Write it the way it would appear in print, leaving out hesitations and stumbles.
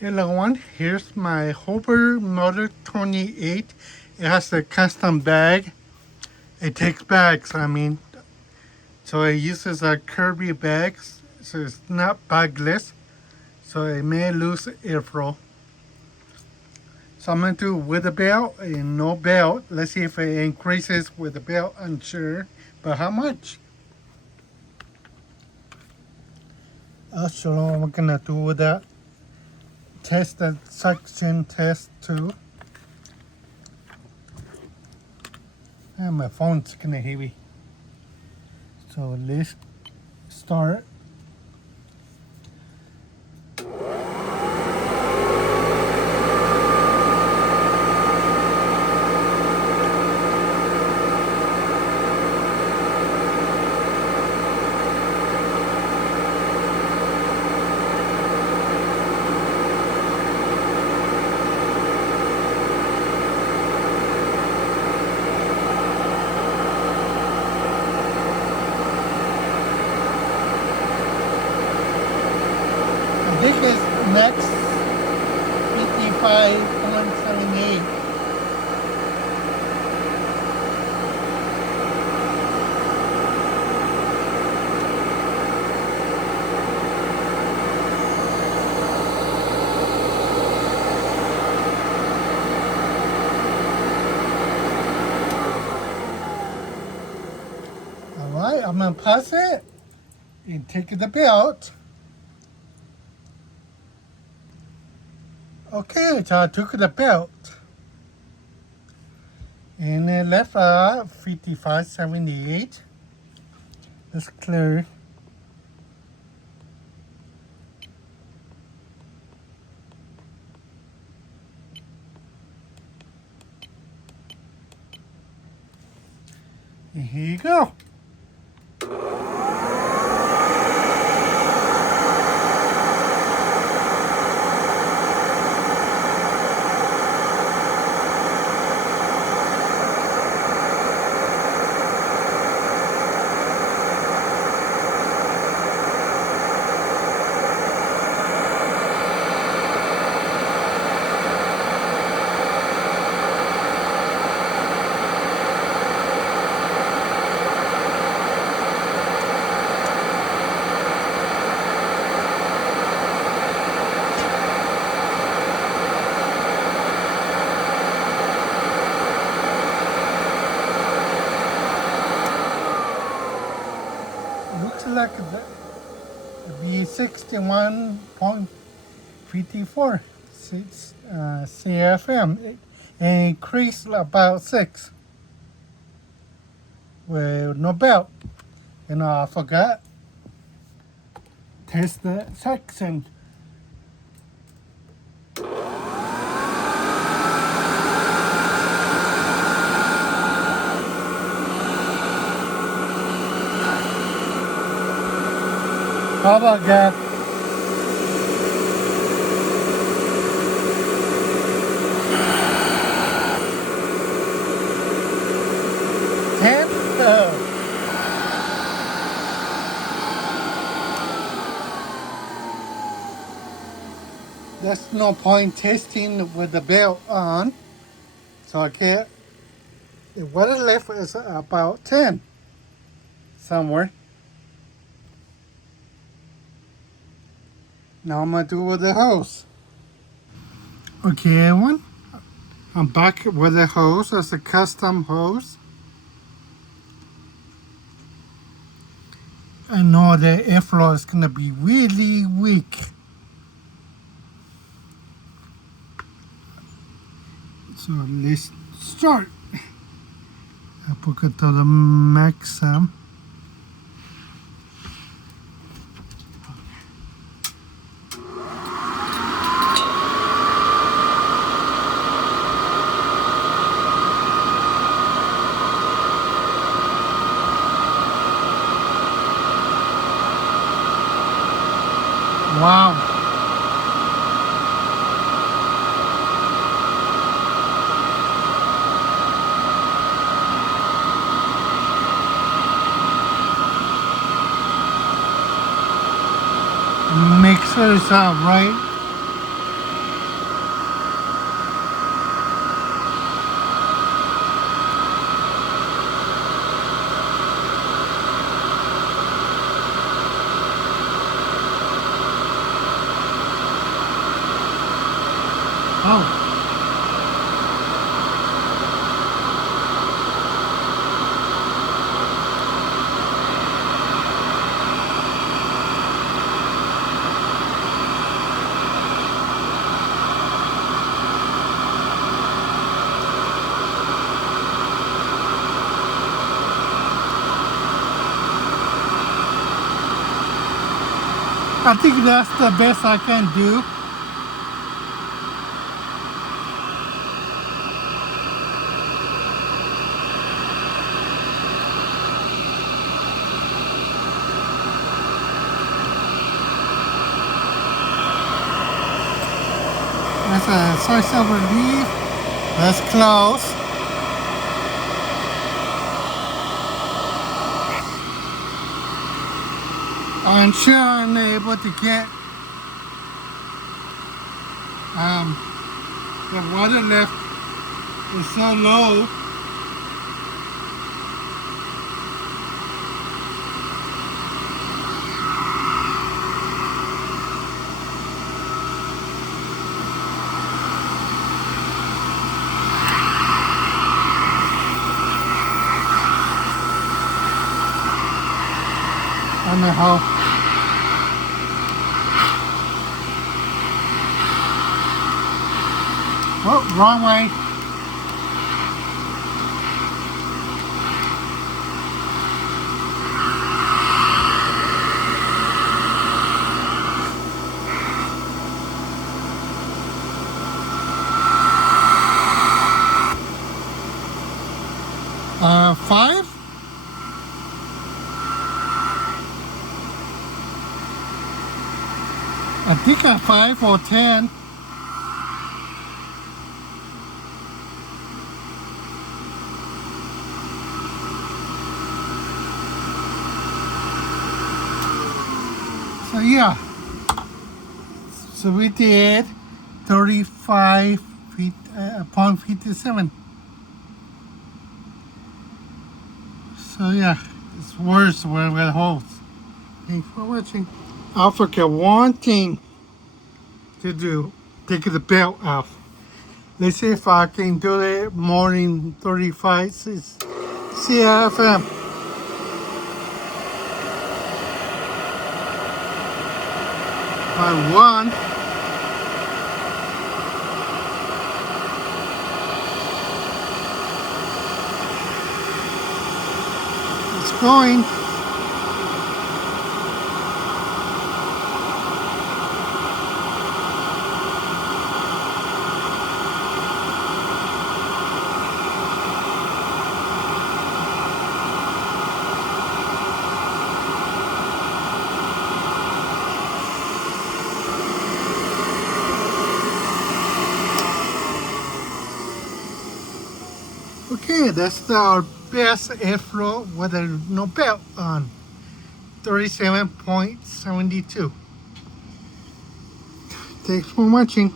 Hello everyone, here's my Hoover Model 28. It has a custom bag. It takes bags, so it uses a curvy bag, so it's not bagless, so it may lose airflow. So I'm going to do with a belt and no belt. Let's see if it increases with the belt, unsure, but how much? Also, I'm gonna do that. Test the suction test too. And my phone's kinda heavy. So let's start. I think it's max 55.78. Alright, I'm gonna pause it and take the belt. Okay, so I took the belt and it left 55.78. Let's clear. And here you go. Looks like the B61.54 CFM. It increased about 6 with no belt. I forgot. Test the section. How about that? And there's no point testing with the belt on. So I can't. What is left is about 10 somewhere. Now I'm gonna do with the hose. Okay, everyone. I'm back with the hose as a custom hose. I know the airflow is gonna be really weak. So let's start. I put it to the maximum. Wow. Make sure it's right. Oh. I think that's the best I can do. That's a soy silver leaf. That's close. I'm sure I'm able to get the water left is so low. I don't know how. Oh, wrong way. Five? I think a 5 or 10. So yeah, so we did 35 feet upon 57. So yeah, it's worse when it holds. Thanks for watching. I forgot one thing to do. Take the belt off. Let's see if I can do it more than 35 CFM. By one. It's going. Okay, that's our best airflow with no belt on. 37.72. Thanks for watching.